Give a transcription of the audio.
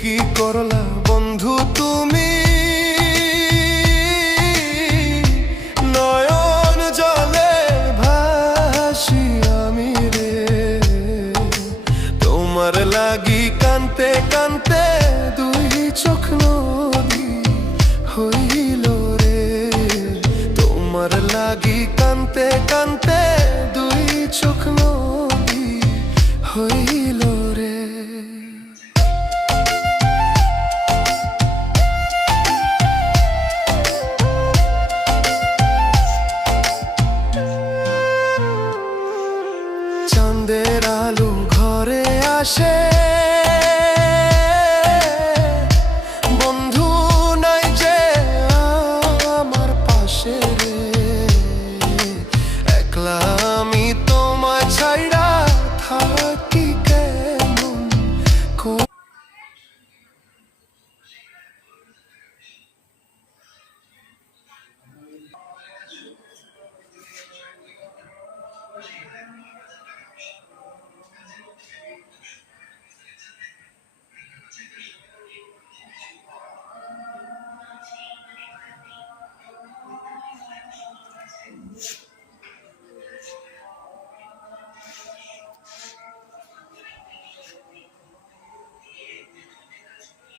কি করলা বন্ধু তুমি, নয়ন জলে ভাসি আমি রে। তোমার লাগি কানতে কানতে দুই চোখ নদী হইল রে। তোমার লাগি কানতে কানতে দুই চোখ নদী হইল।